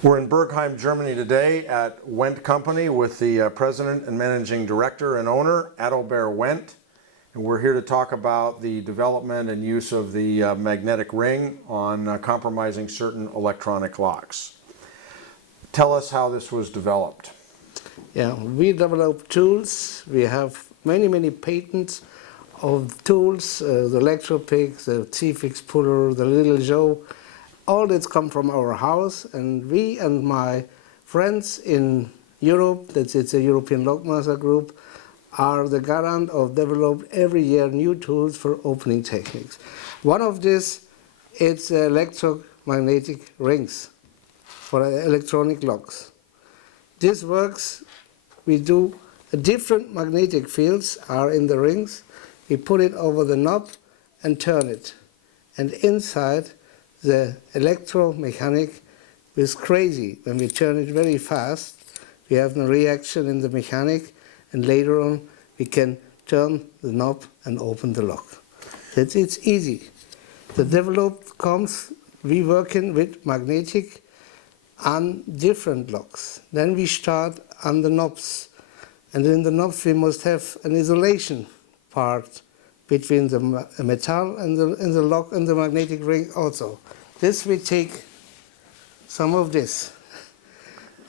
We're in Bergheim, Germany today at Wendt Company with the President and Managing Director and owner, Addi Wendt. And we're here to talk about the development and use of the magnetic ring on compromising certain electronic locks. Tell us how this was developed. Yeah, we develop tools. We have many patents of tools, the electropick, the T-fix puller, the little Joe. All this come from our house, and we and my friends in Europe, it's a European Lockmaster group, are the garant of develop every year new tools for opening techniques. One of this is electromagnetic rings for electronic locks. This works, we do different magnetic fields are in the rings. We put it over the knob and turn it. And inside the electromechanic is crazy. When we turn it very fast, we have a reaction in the mechanic, and later on we can turn the knob and open the lock. It's easy. The develop comes, we working with magnetic on different locks. Then we start on the knobs. And in the knobs we must have an isolation part between the metal and the lock and the magnetic ring also. This we take some of this.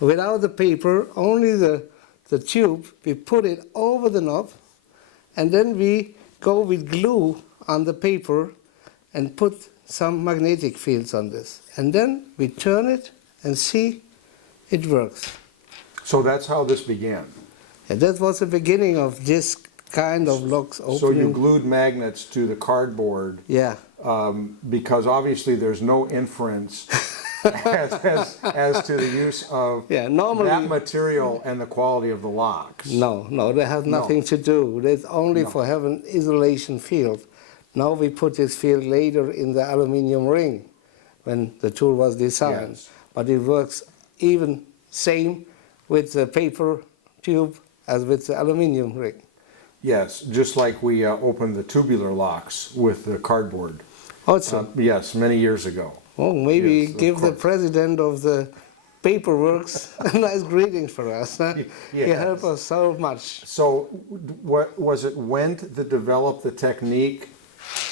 Without the paper, only the tube, we put it over the knob, and then we go with glue on the paper and put some magnetic fields on this. And then we turn it and see it works. So that's how this began. And that was the beginning of this kind of locks opening. So you glued magnets to the cardboard. Yeah. Because obviously there's no inference as to the use of that material and the quality of the locks. No, that has nothing to do. That's only for having isolation field. Now we put this field later in the aluminum ring when the tool was designed. Yes. But it works even same with the paper tube as with the aluminum ring. Yes, just like we opened the tubular locks with the cardboard. Also? Yes, many years ago. Well, maybe give the president of the Paperworks a nice greeting for us. Huh? Yes. He helped us so much. So what was it Wendt that developed the technique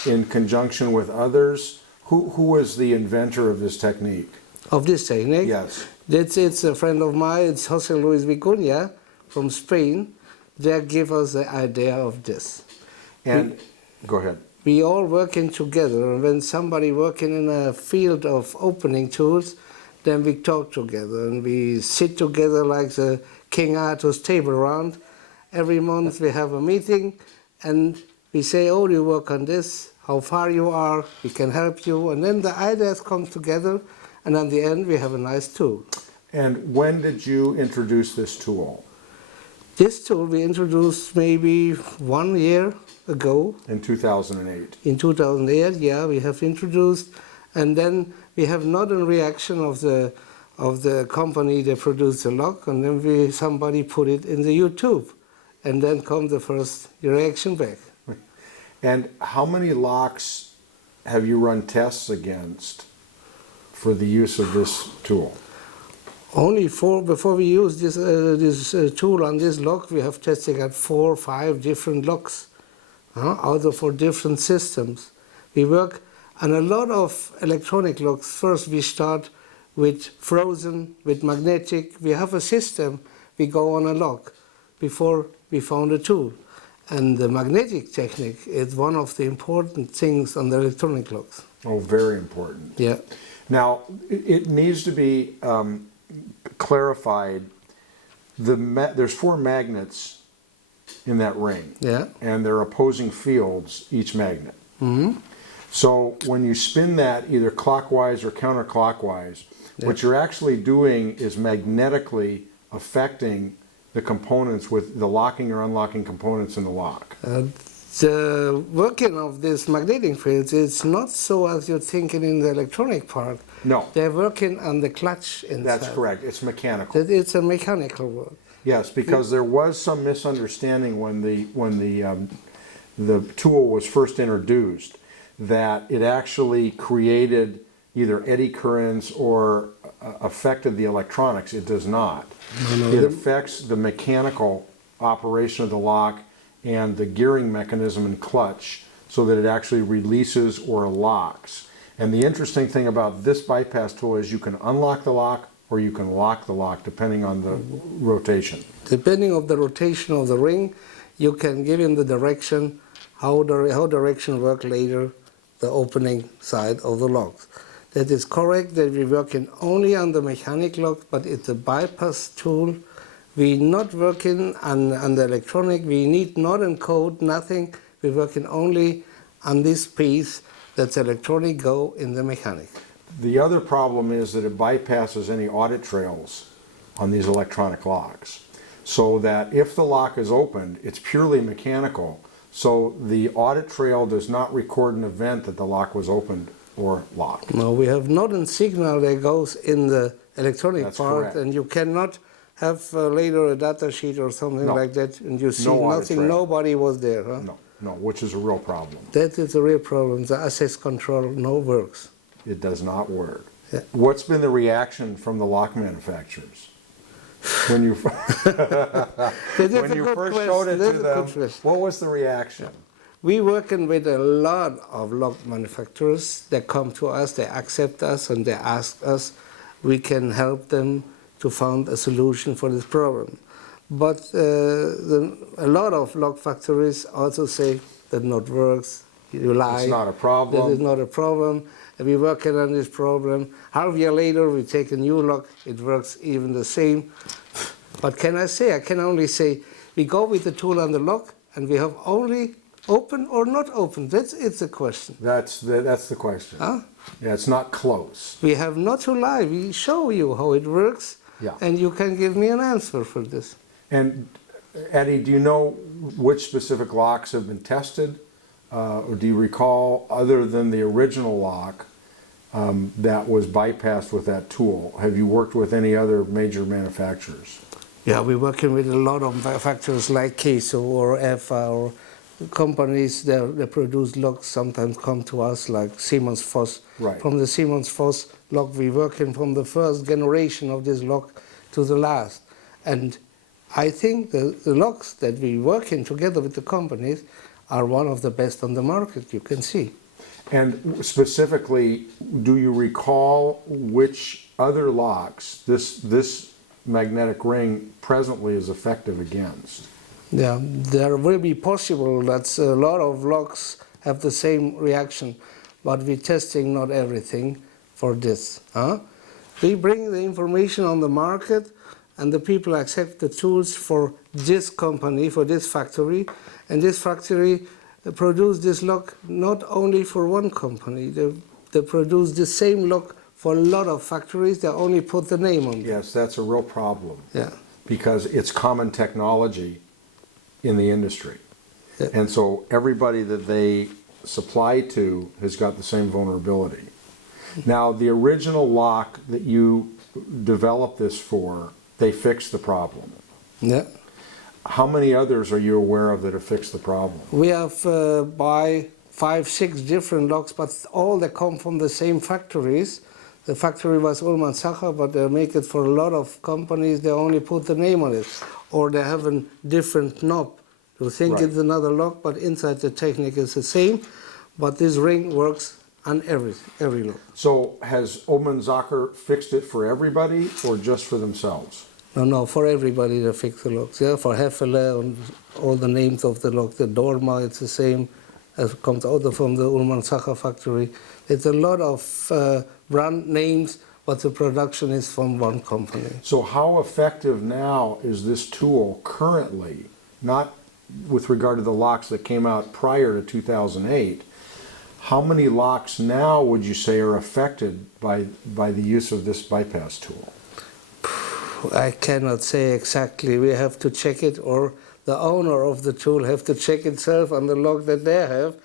in conjunction with others? Who was the inventor of this technique? Of this technique? Yes. It's a friend of mine, it's Jose Luis Vicuña from Spain. They give us the idea of this. And go ahead. We all working together, and when somebody working in a field of opening tools, then we talk together and we sit together like the King Arthur's table round. Every month we have a meeting and we say, oh, you work on this, how far you are, we can help you, and then the ideas come together, and at the end we have a nice tool. And when did you introduce this tool? This tool we introduced maybe 1 year ago. In 2008? In 2008, yeah, we have introduced, and then we have not a reaction of the company that produced the lock, and then somebody put it in the YouTube, and then come the first reaction back. And how many locks have you run tests against for the use of this tool? Only 4. Before we use this tool on this lock, we have tested at 4 or 5 different locks, out of 4 different systems. We work on a lot of electronic locks. First we start with frozen, with magnetic. We have a system, we go on a lock before we found a tool. And the magnetic technique is one of the important things on the electronic locks. Oh, very important. Yeah. Now, it needs to be clarified, there's 4 magnets in that ring. Yeah. And they're opposing fields, each magnet. Mm-hmm. So when you spin that either clockwise or counterclockwise, what you're actually doing is magnetically affecting the components with the locking or unlocking components in the lock. The working of this magnetic fields is not so as you're thinking in the electronic part. No. They're working on the clutch inside. That's correct. It's mechanical. It's a mechanical work. Yes, because there was some misunderstanding when the tool was first introduced, that it actually created either eddy currents or affected the electronics. It does not. It affects the mechanical operation of the lock and the gearing mechanism and clutch so that it actually releases or locks. And the interesting thing about this bypass tool is you can unlock the lock or you can lock the lock depending on the rotation. Depending on the rotation of the ring, you can give him the direction, how direction work later, the opening side of the locks. That is correct that we're working only on the mechanic lock, but it's a bypass tool. We're not working on the electronic. We need not encode, nothing. We're working only on this piece that's electronic go in the mechanic. The other problem is that it bypasses any audit trails on these electronic locks. So that if the lock is opened, it's purely mechanical. So the audit trail does not record an event that the lock was opened or locked. No, we have not a signal that goes in the electronic That's part, correct. and you cannot have later a data sheet or something No. like that, and you see No audit nothing, trail. nobody was there. Huh? No, which is a real problem. That is a real problem. The access control no works. It does not work. Yeah. What's been the reaction from the lock manufacturers? When you, when you first showed it to them, what was the reaction? We working with a lot of lock manufacturers that come to us, they accept us and they ask us, we can help them to find a solution for this problem. But a lot of lock factories also say that not works, you lie. It's not a problem. That is not a problem. And we're working on this problem. Half a year later, we take a new lock, it works even the same. What can I say? I can only say, we go with the tool on the lock and we have only open or not open. It's the question. That's the question. Huh? Yeah, it's not close. We have not to lie. We show you how it works, Yeah. and you can give me an answer for this. And Addi, do you know which specific locks have been tested? Or do you recall, other than the original lock that was bypassed with that tool, have you worked with any other major manufacturers? Yeah, we're working with a lot of manufacturers like Queso or EFA or companies that produce locks sometimes come to us like Siemens Voss. Right. From the Siemens Voss lock, we're working from the first generation of this lock to the last. And I think the locks that we're working together with the companies are one of the best on the market, you can see. And specifically, do you recall which other locks this magnetic ring presently is effective against? Yeah, there will be possible that a lot of locks have the same reaction, but we're testing not everything for this. Huh? We bring the information on the market and the people accept the tools for this company, for this factory, and this factory produce this lock not only for one company, they produce the same lock for a lot of factories, they only put the name on them. Yes, that's a real problem. Yeah. Because it's common technology in the industry. Yeah. And so everybody that they supply to has got the same vulnerability. Now, the original lock that you developed this for, they fixed the problem. Yeah. How many others are you aware of that have fixed the problem? We have by 5, 6 different locks, but all they come from the same factories. The factory was Ullmann Sacher, but they make it for a lot of companies. They only put the name on it, or they have a different knob. You think Right. it's another lock, but inside the technique is the same. But this ring works on every lock. So has Ullmann Sacher fixed it for everybody or just for themselves? No, for everybody they fix the locks. Yeah, for Heffele and all the names of the lock. The Dorma, it's the same as comes out from the Ullmann Sacher factory. It's a lot of brand names, but the production is from one company. So how effective now is this tool currently, not with regard to the locks that came out prior to 2008, how many locks now would you say are affected by the use of this bypass tool? I cannot say exactly. We have to check it, or the owner of the tool have to check itself on the lock that they have.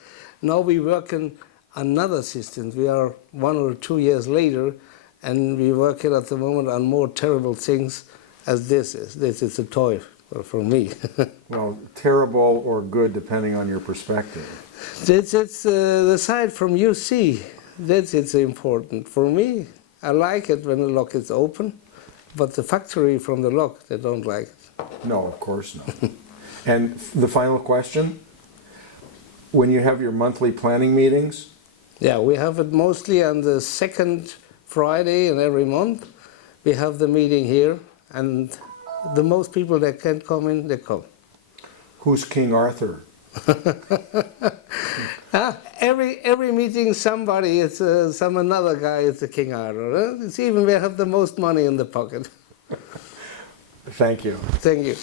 Now we work in another system. We are 1 or 2 years later, and we working at the moment on more terrible things as this is. This is a toy for me. Well, terrible or good depending on your perspective. It's the side from you see. That's it's important. For me, I like it when the lock is open, but the factory from the lock, they don't like it. No, of course not. And the final question, when you have your monthly planning meetings, Yeah, we have it mostly on the second Friday in every month. We have the meeting here, and the most people that can come in, they come. who's King Arthur? Every meeting, somebody, it's some another guy is the King Arthur. It's even we have the most money in the pocket. Thank you. Thank you.